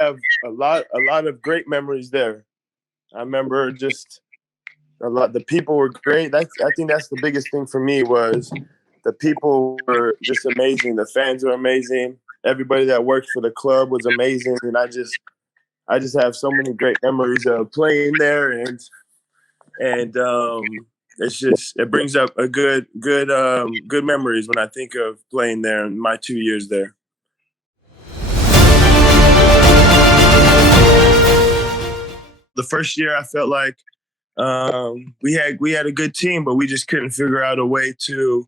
Have a lot of great memories there. I remember just a lot. The people were great. I think that's the biggest thing for me was the people were just amazing. The fans were amazing. Everybody that worked for the club was amazing, and I just have so many great memories of playing there, and it brings up a good memories when I think of playing there in my 2 years there. The first year, I felt like we had a good team, but we just couldn't figure out a way to,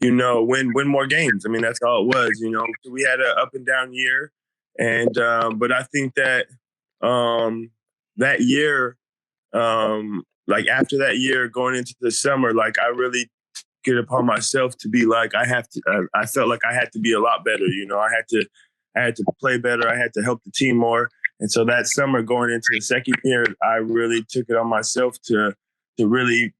win more games. I mean, that's all it was. We had an up and down year, and but I think that that year, like after that year, going into the summer, like I really took it upon myself to be like I felt like I had to be a lot better. I had to play better. I had to help the team more. And so that summer going into the second year, I really took it on myself to really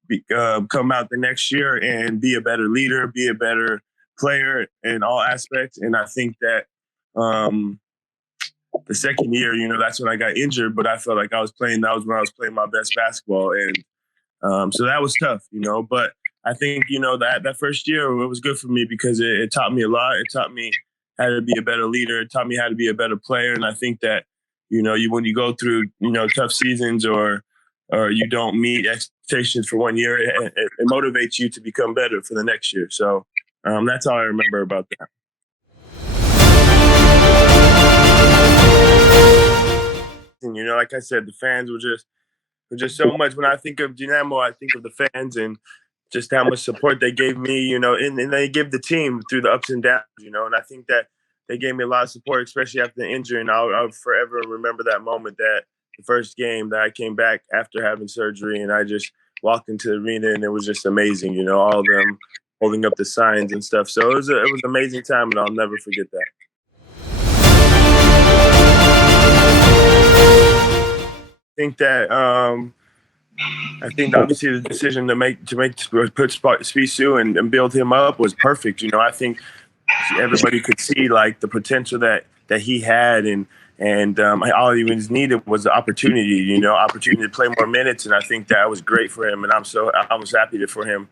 come out the next year and be a better leader, be a better player in all aspects. And I think that the second year, that's when I got injured, but I felt like that was when I was playing my best basketball. And so that was tough, but I think, that first year, it was good for me because it taught me a lot. It taught me how to be a better leader. It taught me how to be a better player. And I think that, when you go through, tough seasons or you don't meet expectations for 1 year, it motivates you to become better for the next year. So that's all I remember about that. And, like I said, the fans were just so much. When I think of Dinamo, I think of the fans and just how much support they gave me, and they give the team through the ups and downs, and I think that they gave me a lot of support, especially after the injury. And I'll forever remember that moment, that the first game that I came back after having surgery and I just walked into the arena and it was just amazing, all of them holding up the signs and stuff. So it was an amazing time and I'll never forget that. I think obviously the decision to put Spissu and build him up was perfect. I think everybody could see like the potential that he had, and And all he was needed was the opportunity, opportunity to play more minutes. And I think that was great for him. And I was happy for him.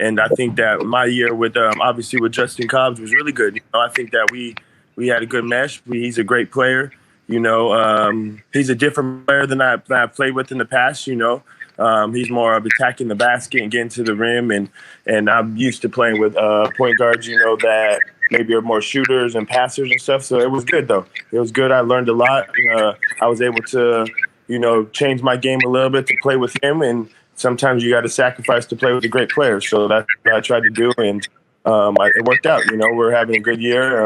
And I think that my year with obviously with Justin Cobbs was really good. I think that we had a good mesh. He's a great player. He's a different player than I've played with in the past. He's more of attacking the basket and getting to the rim. And I'm used to playing with point guards, that maybe are more shooters and passers and stuff. So it was good, though. It was good. I learned a lot. I was able to, change my game a little bit to play with him. And sometimes you got to sacrifice to play with a great player. So that's what I tried to do. And it worked out. We're having a good year.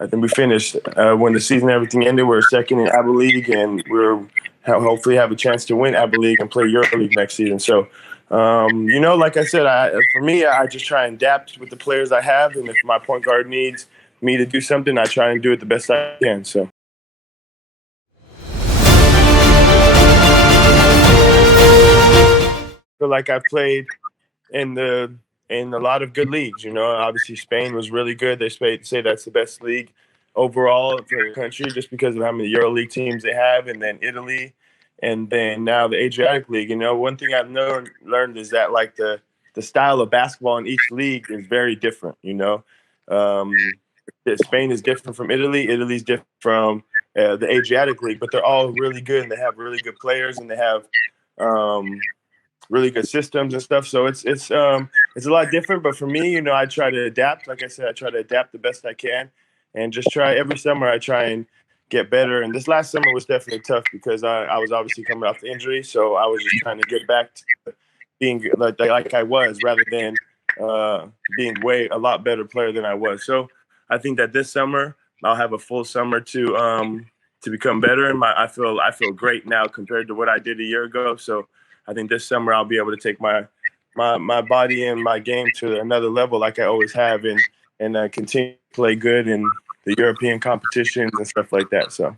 I think we finished when the season, everything ended. We're second in ABBA League, and we're hopefully have a chance to win ABBA League and play EuroLeague next season. So, like I said, for me, I just try and adapt with the players I have, and if my point guard needs me to do something, I try and do it the best I can. So. I feel like I played in a lot of good leagues. Obviously Spain was really good. They say that's the best league overall for the country just because of how many EuroLeague teams they have, and then Italy, and then now the Adriatic League. One thing I've learned is that like the style of basketball in each league is very different. Spain is different from Italy. Italy's different from the Adriatic League, but they're all really good and they have really good players and they have really good systems and stuff. So it's a lot different. But for me, I try to adapt. Like I said, I try to adapt the best I can, and just try every summer. I try and get better. And this last summer was definitely tough because I was obviously coming off the injury, so I was just trying to get back to being like I was, rather than being a lot better player than I was. So I think that this summer I'll have a full summer to become better, and I feel great now compared to what I did a year ago. So I think this summer I'll be able to take my body and my game to another level like I always have, and continue to play good in the European competitions and stuff like that. So.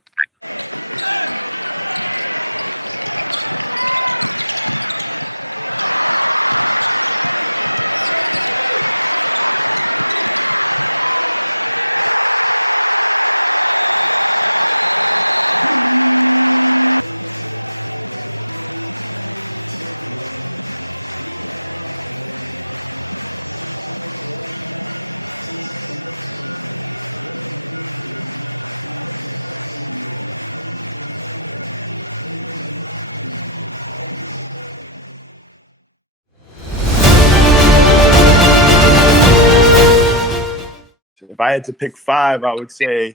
If I had to pick 5, I would say,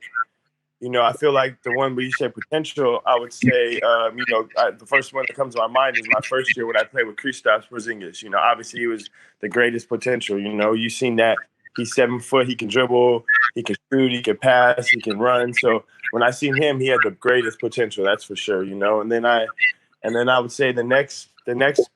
I feel like the one where you say potential, I would say, the first one that comes to my mind is my first year when I played with Kristaps Porzingis. Obviously he was the greatest potential. You've seen that he's 7 foot, he can dribble, he can shoot, he can pass, he can run. So when I seen him, he had the greatest potential, that's for sure. And then I would say the next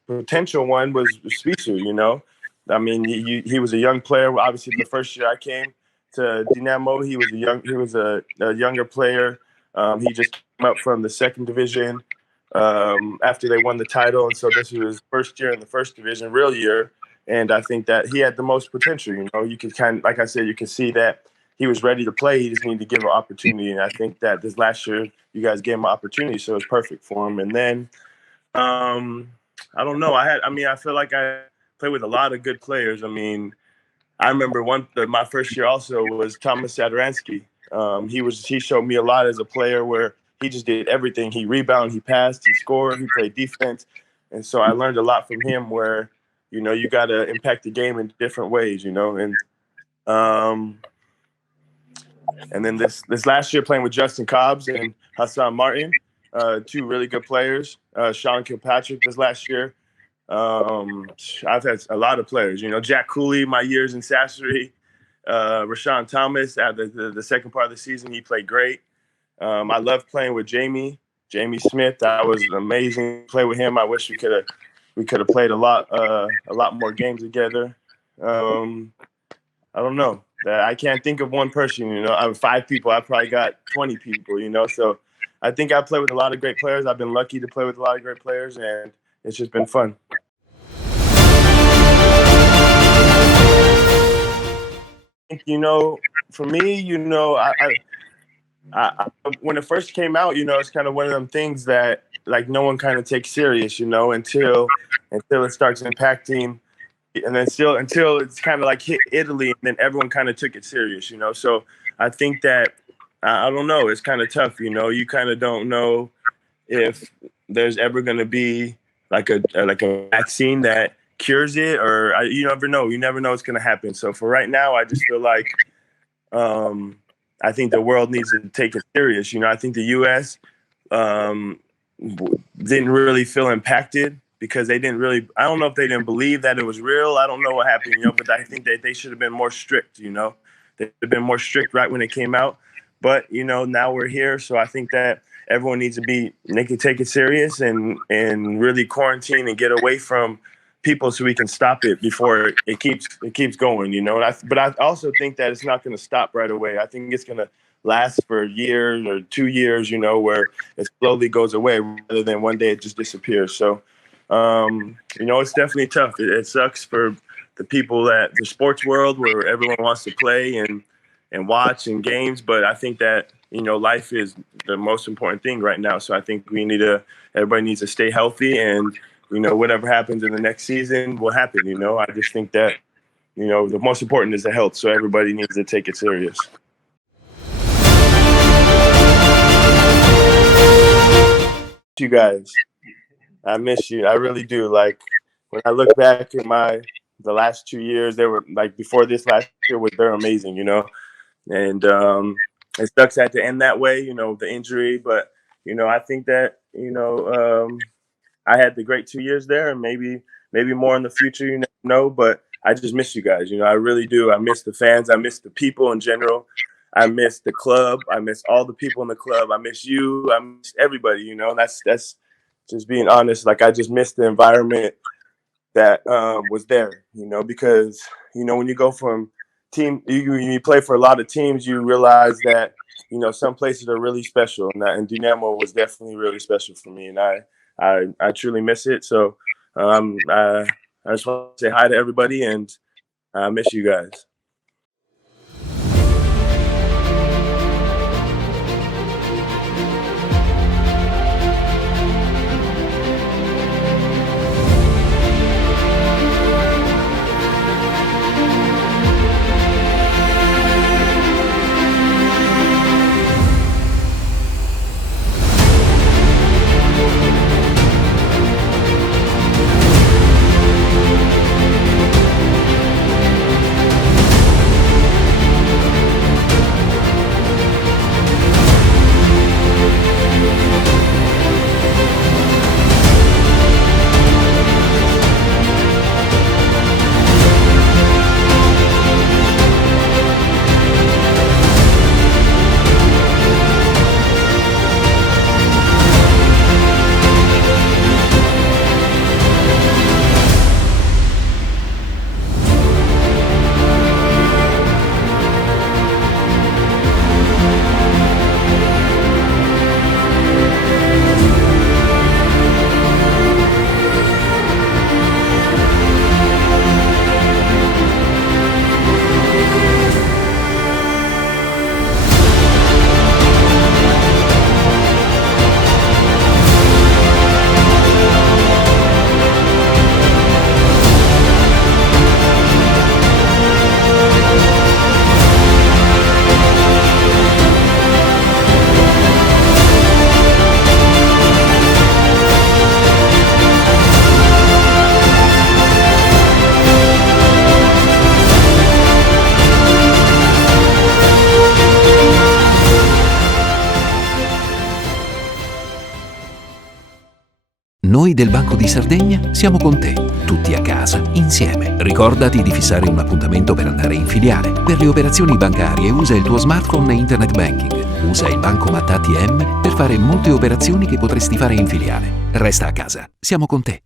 potential one was Spissu. I mean, he was a young player. Obviously, the first year I came to Dinamo, he was a younger player. He just came up from the second division after they won the title, and so this was his first year in the first division, real year. And I think that he had the most potential. You could like I said, you can see that he was ready to play. He just needed to give him an opportunity, and I think that this last year you guys gave him an opportunity, so it was perfect for him. And then I don't know. I feel like I played with a lot of good players. I remember my first year also was Thomas Satoransky. He showed me a lot as a player where he just did everything. He rebounded, he passed, he scored, he played defense. And so I learned a lot from him where, you got to impact the game in different ways, and then this last year playing with Justin Cobbs and Hassan Martin, 2 really good players. Sean Kilpatrick this last year. I've had a lot of players, Jack Cooley, my years in Sassari, Rashawn Thomas at the second part of the season, he played great. I loved playing with Jamie Smith. That was amazing to play with him. I wish we could have played a lot more games together. I don't know. I can't think of one person, I have 5 people. I probably got 20 people, so I think I play with a lot of great players. I've been lucky to play with a lot of great players, and it's just been fun. For me, When it first came out, it's kind of one of them things that like no one kind of takes serious, until it starts impacting, and then still until it's kind of like hit Italy, and then everyone kind of took it serious. So I think that I don't know, it's kind of tough. You kind of don't know if there's ever going to be like a vaccine that cures it, or you never know. You never know what's going to happen. So for right now, I just feel like I think the world needs to take it serious. I think the U.S. Didn't really feel impacted because they didn't really. I don't know if they didn't believe that it was real. I don't know what happened, but I think that they should have been more strict. They should have been more strict right when it came out. But now we're here, so I think that everyone needs to they can take it serious and really quarantine and get away from people so we can stop it before it keeps going. But I also think that it's not going to stop right away. I think it's going to last for a year or 2 years, where it slowly goes away rather than one day it just disappears. So, it's definitely tough. It sucks for the people at the sports world where everyone wants to play and watch and games. But I think that, life is the most important thing right now. So I think everybody needs to stay healthy, and, whatever happens in the next season will happen. I just think that, the most important is the health. So everybody needs to take it serious. You guys, I miss you. I really do. Like when I look back at the last 2 years, they were like before this last year they're amazing, and it sucks at to end that way, the injury. But I think that I had the great 2 years there, and maybe more in the future. You never know, but I just miss you guys. I really do. I miss the fans. I miss the people in general. I miss the club. I miss all the people in the club. I miss you. I miss everybody. That's just being honest. Like I just miss the environment that was there. Because when you go from when you play for a lot of teams, you realize that some places are really special, and Dinamo was definitely really special for me, and I truly miss it. So I just want to say hi to everybody, and I miss you guys. Noi del Banco di Sardegna siamo con te, tutti a casa, insieme. Ricordati di fissare un appuntamento per andare in filiale. Per le operazioni bancarie usa il tuo smartphone e internet banking. Usa il bancomat ATM per fare molte operazioni che potresti fare in filiale. Resta a casa, siamo con te.